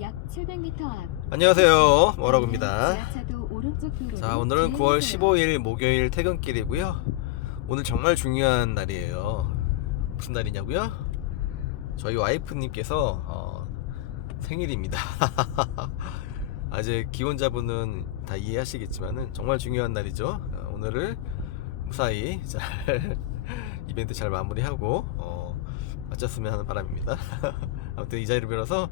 약 700m 앞. 안녕하세요, 머러그입니다. 지하차도 오른쪽 도로로 자, 오늘은 9월 주행하세요. 15일 목요일 퇴근길이고요. 오늘 정말 중요한 날이에요. 무슨 날이냐고요? 저희 와이프님께서 생일입니다. 아직 기혼자분은 다 이해하시겠지만은 정말 중요한 날이죠. 오늘을 무사히 잘 이벤트 잘 마무리하고 마쳤으면 하는 바람입니다. 아무튼 이 자리를 빌어서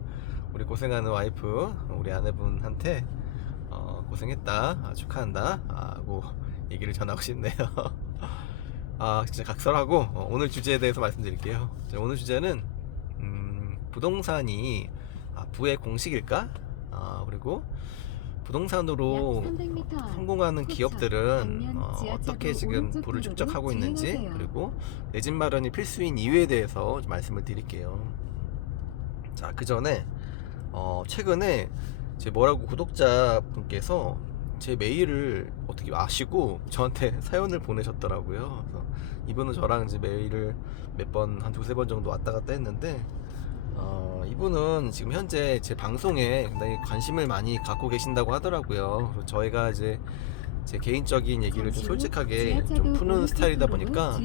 우리 고생하는 와이프, 우리 아내분한테 고생했다, 축하한다 하고 얘기를 전하고 싶네요. 진짜 각설하고 오늘 주제에 대해서 말씀드릴게요. 오늘 주제는 부동산이 부의 공식일까? 그리고 부동산으로 약 300m 앞. 성공하는 후천, 기업들은 방면 지하차도 어떻게 지금 오른쪽 부를 도로로 축적하고 있는지, 주행하세요. 그리고 내 집 마련이 필수인 이유에 대해서 좀 말씀을 드릴게요. 자, 그 전에 최근에 제 뭐라고 구독자분께서 제 메일을 어떻게 아시고 저한테 사연을 보내셨더라고요. 그래서 이분은 저랑 이제 메일을 몇 번, 한 두세 번 정도 왔다 갔다 했는데 이분은 지금 현재 제 방송에 굉장히 관심을 많이 갖고 계신다고 하더라고요. 그래서 저희가 이제 제 개인적인 얘기를 좀 솔직하게 좀 푸는 스타일이다 보니까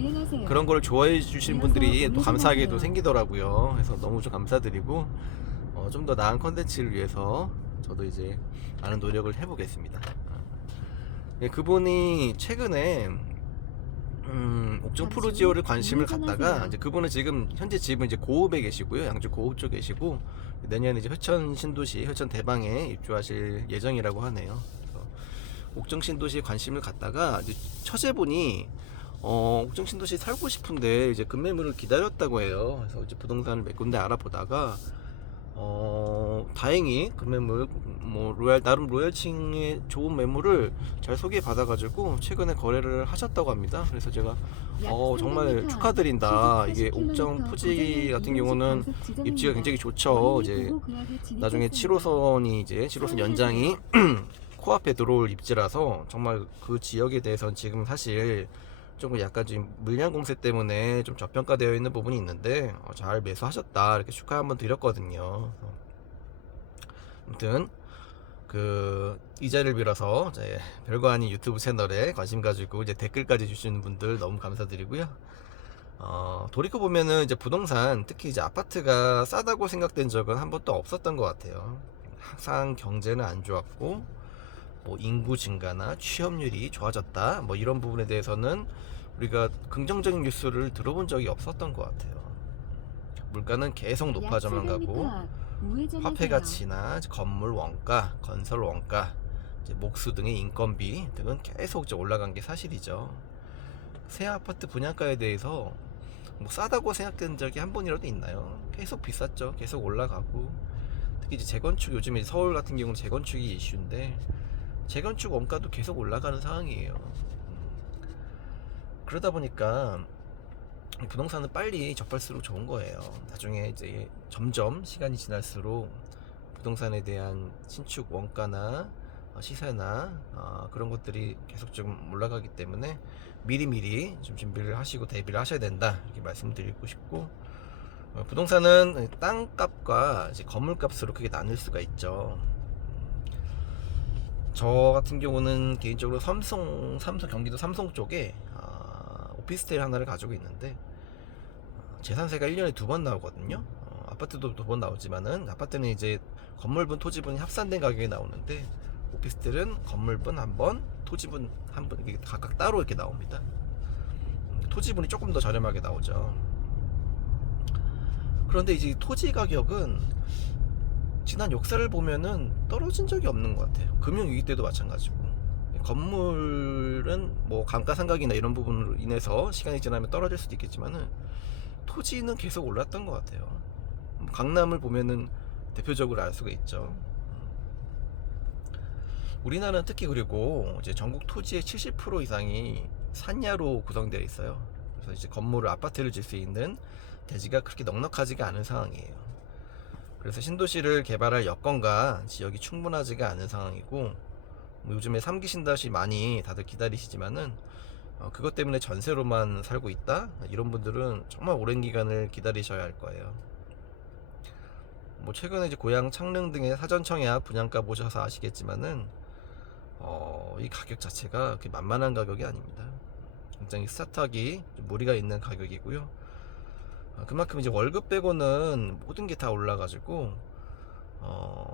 그런 걸 좋아해 주시는 분들이 또 감사하게도 생기더라고요. 그래서 너무 좀 감사드리고 좀 더 나은 컨텐츠를 위해서 저도 이제 많은 노력을 해보겠습니다. 그분이 최근에 옥정 프루지오를 관심을 갖다가 이제 그분은 지금 현재 집은 이제 고읍에 계시고요, 양주 고읍 쪽에 계시고 내년에 이제 회천 신도시, 회천 대방에 입주하실 예정이라고 하네요. 그래서 옥정 신도시에 관심을 갖다가 이제 처제분이 옥정 신도시 살고 싶은데 이제 급매물을 기다렸다고 해요. 그래서 이제 부동산을 몇 군데 알아보다가 다행히 그 매물, 나름 로얄층의 좋은 매물을 잘 소개받아가지고 최근에 거래를 하셨다고 합니다. 그래서 제가 정말 축하드린다. 이게 옥정 토지 같은 경우는 입지가 굉장히 좋죠. 이제 나중에 7호선이 이제 7호선 연장이 코앞에 들어올 입지라서 정말 그 지역에 대해서는 지금 사실 조금 약간 좀 물량 공세 때문에 좀 저평가되어 있는 부분이 있는데 잘 매수하셨다 이렇게 축하 한번 드렸거든요. 아무튼 이 자리를 빌어서 제 별거 아닌 유튜브 채널에 관심 가지고 이제 댓글까지 주시는 분들 너무 감사드리고요. 돌이켜 보면은 이제 부동산, 특히 이제 아파트가 싸다고 생각된 적은 한 번도 없었던 것 같아요. 항상 경제는 안 좋았고 인구 증가나 취업률이 좋아졌다 이런 부분에 대해서는 우리가 긍정적인 뉴스를 들어본 적이 없었던 것 같아요. 물가는 계속 높아져만 가고 화폐 가치나 건물 원가, 건설 원가, 목수 등의 인건비 등은 계속 올라간 게 사실이죠. 새 아파트 분양가에 대해서 싸다고 생각된 적이 한 번이라도 있나요? 계속 비쌌죠. 계속 올라가고, 특히 이제 재건축, 요즘에 서울 같은 경우는 재건축이 이슈인데 재건축 원가도 계속 올라가는 상황이에요. 그러다 보니까 부동산은 빨리 접할수록 좋은 거예요. 나중에 이제 점점 시간이 지날수록 부동산에 대한 신축 원가나 시세나 그런 것들이 계속 좀 올라가기 때문에 미리미리 좀 준비를 하시고 대비를 하셔야 된다, 이렇게 말씀드리고 싶고, 부동산은 땅값과 이제 건물값으로 크게 나눌 수가 있죠. 저 같은 경우는 개인적으로 삼성 경기도 삼성 쪽에 오피스텔 하나를 가지고 있는데 재산세가 1년에 2번 나오거든요. 아파트도 2번 나오지만은 아파트는 이제 건물분 토지분이 합산된 가격이 나오는데 오피스텔은 건물분 한 번, 토지분 한 번, 이게 각각 따로 이렇게 나옵니다. 토지분이 조금 더 저렴하게 나오죠. 그런데 이제 토지 가격은 지난 역사를 보면은 떨어진 적이 없는 것 같아요. 금융위기 때도 마찬가지고. 건물은 감가상각이나 이런 부분으로 인해서 시간이 지나면 떨어질 수도 있겠지만은 토지는 계속 올랐던 것 같아요. 강남을 보면은 대표적으로 알 수가 있죠. 우리나라는 특히, 그리고 이제 전국 토지의 70% 이상이 산야로 구성되어 있어요. 그래서 이제 건물을, 아파트를 질 수 있는 대지가 그렇게 넉넉하지가 않은 상황이에요. 그래서 신도시를 개발할 여건과 지역이 충분하지가 않은 상황이고, 요즘에 3기 신도시 많이 다들 기다리시지만은 그것 때문에 전세로만 살고 있다, 이런 분들은 정말 오랜 기간을 기다리셔야 할 거예요. 뭐 최근에 이제 고양 창릉 등의 사전청약 분양가 보셔서 아시겠지만은 이 가격 자체가 그렇게 만만한 가격이 아닙니다. 굉장히 스타트하기 좀 무리가 있는 가격이고요. 그만큼 이제 월급 빼고는 모든 게 다 올라가지고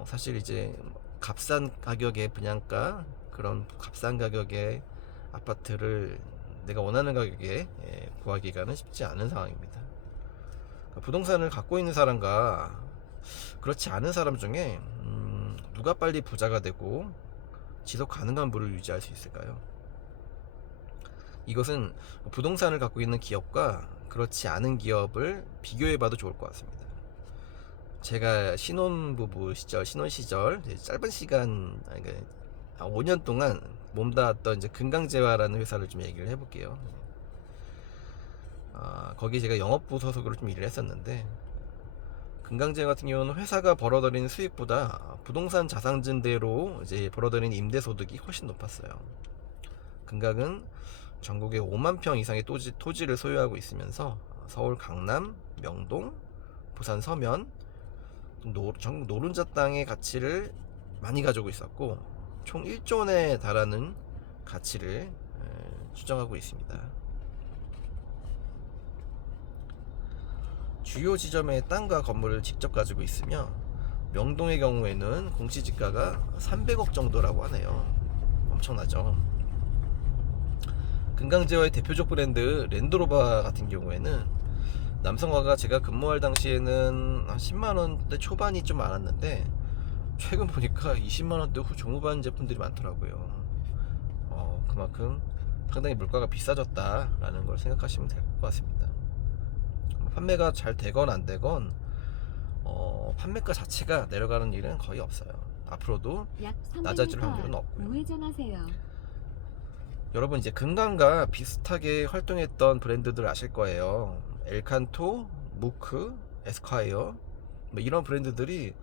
사실 이제 값싼 가격의 분양가, 그런 값싼 가격의 아파트를 내가 원하는 가격에 구하기가는 쉽지 않은 상황입니다. 그러니까 부동산을 갖고 있는 사람과 그렇지 않은 사람 중에 누가 빨리 부자가 되고 지속 가능한 부를 유지할 수 있을까요? 이것은 부동산을 갖고 있는 기업과 그렇지 않은 기업을 비교해봐도 좋을 것 같습니다. 제가 신혼 시절 짧은 시간, 5년 동안 몸담았던 이제 금강재화라는 회사를 좀 얘기를 해볼게요. 거기 제가 영업부 소속으로 좀 일을 했었는데, 금강재 같은 경우는 회사가 벌어들이는 수익보다 부동산 자산증대로 이제 벌어들이는 임대소득이 훨씬 높았어요. 금강은 전국에 5만 평 이상의 토지를 소유하고 있으면서 서울 강남, 명동, 부산 서면, 전국 노른자 땅의 가치를 많이 가지고 있었고 총 1조 원에 달하는 가치를 추정하고 있습니다. 주요 지점의 땅과 건물을 직접 가지고 있으며 명동의 경우에는 공시지가가 300억 정도라고 하네요. 엄청나죠. 금강제와의 대표적 브랜드 랜드로버 같은 경우에는 남성화가 제가 근무할 당시에는 한 10만원대 초반이 좀 많았는데 최근 보니까 20만원대 중후반 제품들이 많더라고요. 그만큼 상당히 물가가 비싸졌다라는 걸 생각하시면 될 것 같습니다. 판매가 잘 되건 안 되건 판매가 자체가 내려가는 일은 거의 없어요. 앞으로도 약 낮아질 300m 확률은 없고요. 우회전하세요. 여러분 이제 금강과 비슷하게 활동했던 브랜드들 아실 거예요. 엘칸토, 무크, 에스콰이어 뭐 이런 브랜드들이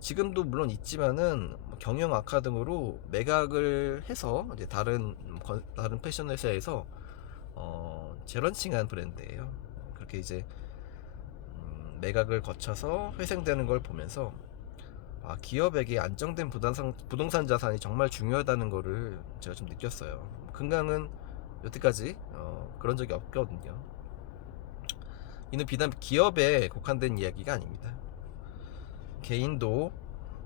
지금도 물론 있지만은 경영 악화 등으로 매각을 해서 이제 다른 패션 회사에서 재런칭한 브랜드예요. 그렇게 이제 매각을 거쳐서 회생되는 걸 보면서 기업에게 안정된 부동산 자산이 정말 중요하다는 거를 제가 좀 느꼈어요. 금강은 여태까지 그런 적이 없거든요. 이는 비단 기업에 국한된 이야기가 아닙니다. 개인도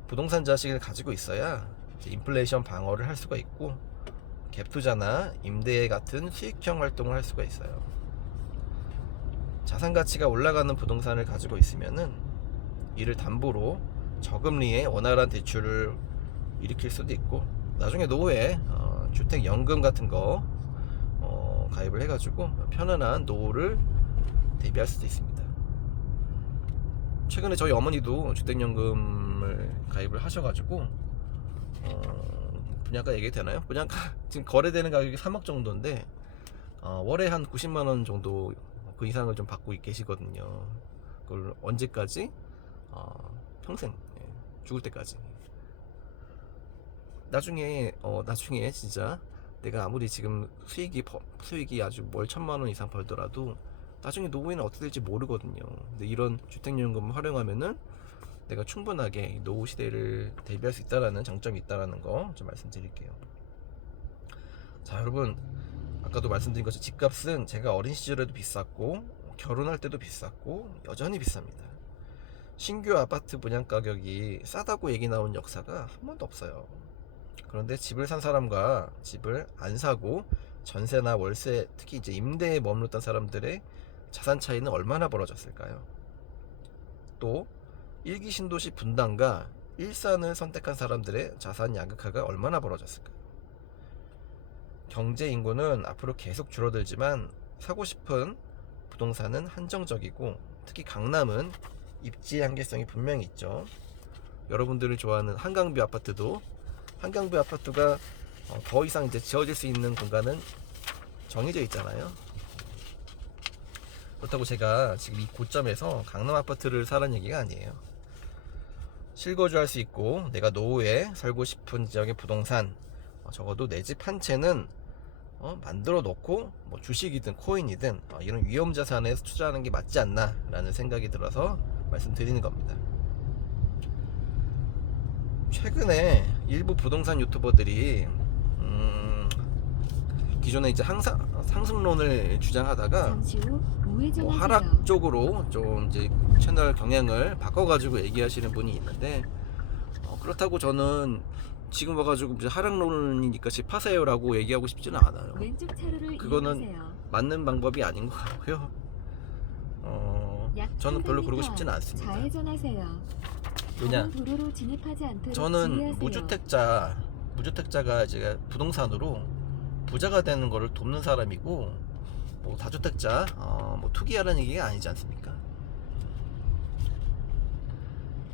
부동산 자식을 가지고 있어야 인플레이션 방어를 할 수가 있고 갭 투자나 임대 같은 수익형 활동을 할 수가 있어요. 자산 가치가 올라가는 부동산을 가지고 있으면은 이를 담보로 저금리의 원활한 대출을 일으킬 수도 있고 나중에 노후에 주택연금 같은 거 가입을 해가지고 편안한 노후를 대비할 수도 있습니다. 최근에 저희 어머니도 주택연금을 가입을 하셔가지고 분양가 얘기 되나요? 분양가 지금 거래되는 가격이 3억 정도인데 월에 한 90만원 정도 그 이상을 좀 받고 계시거든요. 그걸 언제까지? 평생 죽을 때까지. 나중에 진짜 내가 아무리 지금 수익이 아주 뭘 1,000만원 이상 벌더라도 나중에 노후에는 어떻게 될지 모르거든요. 근데 이런 주택연금을 활용하면은 내가 충분하게 노후 시대를 대비할 수 있다라는 장점이 있다라는 거 좀 말씀드릴게요. 자, 여러분 아까도 말씀드린 것처럼 집값은 제가 어린 시절에도 비쌌고 결혼할 때도 비쌌고 여전히 비쌉니다. 신규 아파트 분양 가격이 싸다고 얘기 나온 역사가 한 번도 없어요. 그런데 집을 산 사람과 집을 안 사고 전세나 월세, 특히 이제 임대에 머물렀던 사람들의 자산 차이는 얼마나 벌어졌을까요? 또 일기 신도시 분당과 일산을 선택한 사람들의 자산 양극화가 얼마나 벌어졌을까요? 경제 인구는 앞으로 계속 줄어들지만 사고 싶은 부동산은 한정적이고 특히 강남은 입지의 한계성이 분명히 있죠. 여러분들이 좋아하는 한강뷰 아파트도 한강뷰 아파트가 더 이상 이제 지어질 수 있는 공간은 정해져 있잖아요. 그렇다고 제가 지금 이 고점에서 강남 아파트를 사라는 얘기가 아니에요. 실거주할 수 있고 내가 노후에 살고 싶은 지역의 부동산 적어도 내 집 한 채는 만들어 놓고 뭐 주식이든 코인이든 이런 위험 자산에 투자하는 게 맞지 않나 라는 생각이 들어서 말씀드리는 겁니다. 최근에 일부 부동산 유튜버들이 기존에 이제 항상 상승론을 주장하다가 잠시 후 뭐 우회전하세요. 하락 쪽으로 좀 이제 채널 경향을 바꿔가지고 얘기하시는 분이 있는데, 그렇다고 저는 지금 와가지고 이제 하락론이니까 집 파세요라고 얘기하고 싶지는 않아요. 왼쪽 차로를 그거는 이용하세요. 맞는 방법이 아닌 것 같고요. 약 저는 별로 300m 그러고 싶지는 않습니다. 좌회전하세요. 왜냐? 다른 도로로 진입하지 않도록 저는 주의하세요. 무주택자가 이제 부동산으로 부자가 되는 거를 돕는 사람이고, 뭐 다주택자 뭐 투기하라는 얘기가 아니지 않습니까?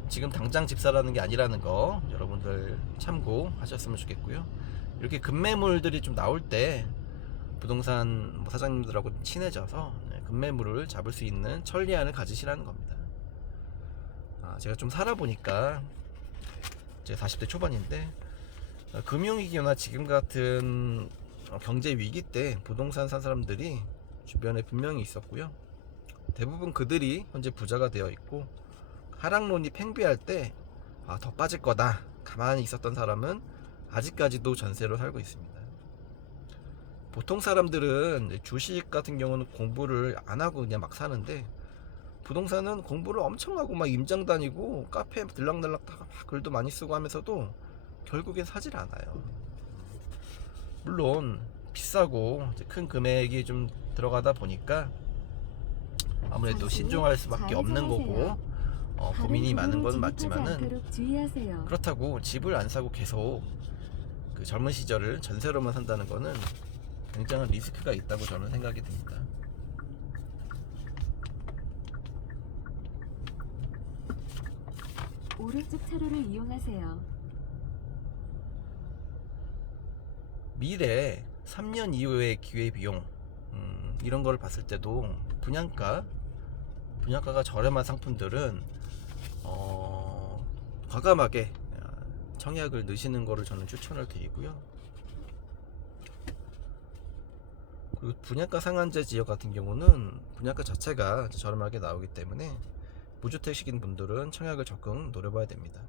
지금 당장 집 사라는 게 아니라는 거 여러분들 참고하셨으면 좋겠고요. 이렇게 급매물들이 좀 나올 때 부동산 뭐 사장님들하고 친해져서 급매물을 잡을 수 있는 천리안을 가지시라는 겁니다. 제가 좀 살아보니까 제 40대 초반인데, 금융위기나 지금 같은 경제 위기 때 부동산 산 사람들이 주변에 분명히 있었고요. 대부분 그들이 현재 부자가 되어 있고, 하락론이 팽배할 때 더 빠질 거다 가만히 있었던 사람은 아직까지도 전세로 살고 있습니다. 보통 사람들은 주식 같은 경우는 공부를 안 하고 그냥 막 사는데, 부동산은 공부를 엄청 하고 막 임장 다니고 카페 들락날락 막 글도 많이 쓰고 하면서도 결국엔 사질 않아요. 물론 비싸고 이제 큰 금액이 좀 들어가다 보니까 아무래도 신중할 수밖에 없는 거고, 고민이 많은 건 맞지만은, 주의하세요. 그렇다고 집을 안 사고 계속 그 젊은 시절을 전세로만 산다는 거는 굉장한 리스크가 있다고 저는 생각이 듭니다. 오른쪽 차로를 이용하세요. 미래 3년 이후의 기회비용, 이런 거를 봤을 때도 분양가가 저렴한 상품들은 과감하게 청약을 넣으시는 거를 저는 추천을 드리고요. 그리고 분양가 상한제 지역 같은 경우는 분양가 자체가 저렴하게 나오기 때문에 무주택식인 분들은 청약을 적극 노려봐야 됩니다.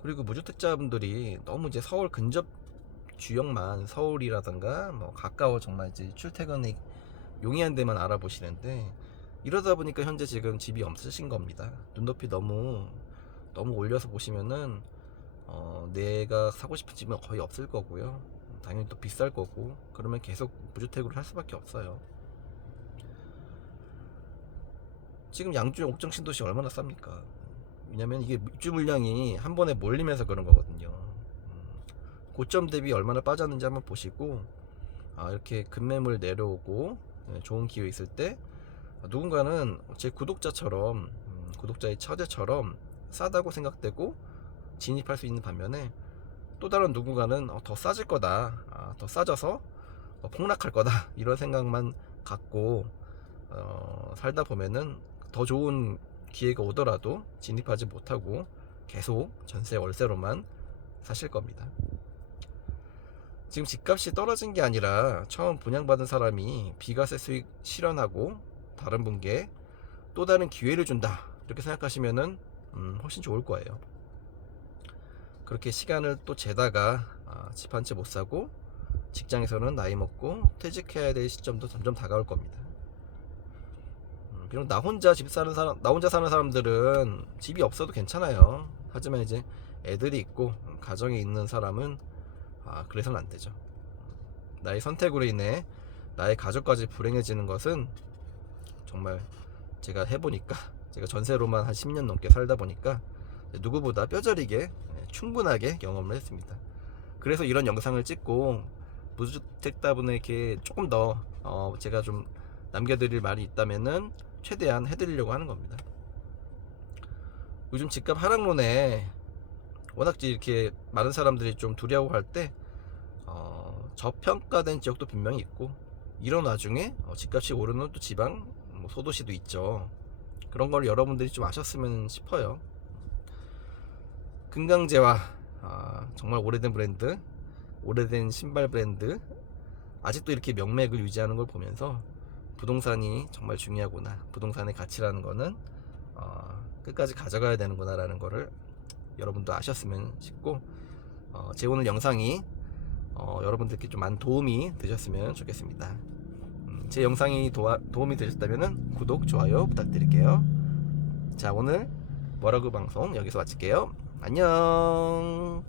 그리고 무주택자분들이 너무 이제 서울 근접 주역만, 서울이라던가 뭐 가까워 정말 이제 출퇴근이 용이한 데만 알아보시는데, 이러다 보니까 현재 지금 집이 없으신 겁니다. 눈높이 너무 올려서 보시면은 내가 사고 싶은 집은 거의 없을 거고요. 당연히 또 비쌀 거고, 그러면 계속 무주택으로 할 수밖에 없어요. 지금 양주 옥정 신도시 얼마나 쌉니까? 왜냐면 이게 입주 물량이 한 번에 몰리면서 그런 거거든요. 고점 대비 얼마나 빠졌는지 한번 보시고, 이렇게 급매물 내려오고 좋은 기회 있을 때 누군가는 제 구독자처럼, 구독자의 처제처럼 싸다고 생각되고 진입할 수 있는 반면에, 또 다른 누군가는 더 싸질 거다, 더 싸져서 폭락할 거다, 이런 생각만 갖고 살다 보면은 더 좋은 기회가 오더라도 진입하지 못하고 계속 전세 월세로만 사실 겁니다. 지금 집값이 떨어진 게 아니라 처음 분양받은 사람이 비과세 수익 실현하고 다른 분께 또 다른 기회를 준다, 이렇게 생각하시면은 훨씬 좋을 거예요. 그렇게 시간을 또 재다가 집 한 채 못 사고 직장에서는 나이 먹고 퇴직해야 될 시점도 점점 다가올 겁니다. 비록 나 혼자 사는 사람들은 집이 없어도 괜찮아요. 하지만 이제 애들이 있고 가정에 있는 사람은 그래서는 안 되죠. 나의 선택으로 인해 나의 가족까지 불행해지는 것은 정말 제가 해보니까, 제가 전세로만 한 10년 넘게 살다 보니까 누구보다 뼈저리게 충분하게 경험을 했습니다. 그래서 이런 영상을 찍고 무주택자분에게 조금 더 제가 좀 남겨드릴 말이 있다면은 최대한 해드리려고 하는 겁니다. 요즘 집값 하락론에 워낙 이렇게 많은 사람들이 좀 두려워할 때 저평가된 지역도 분명히 있고, 이런 와중에 집값이 오르는 또 지방 소도시도 있죠. 그런 걸 여러분들이 좀 아셨으면 싶어요. 금강제와 정말 오래된 브랜드, 오래된 신발 브랜드, 아직도 이렇게 명맥을 유지하는 걸 보면서 부동산이 정말 중요하구나, 부동산의 가치라는 거는 끝까지 가져가야 되는구나 라는 거를 여러분도 아셨으면 싶고, 제 오늘 영상이 여러분들께 좀 많은 도움이 되셨으면 좋겠습니다. 제 영상이 도움이 되셨다면 구독, 좋아요 부탁드릴게요. 자, 오늘 뭐라고 방송 여기서 마칠게요. 안녕.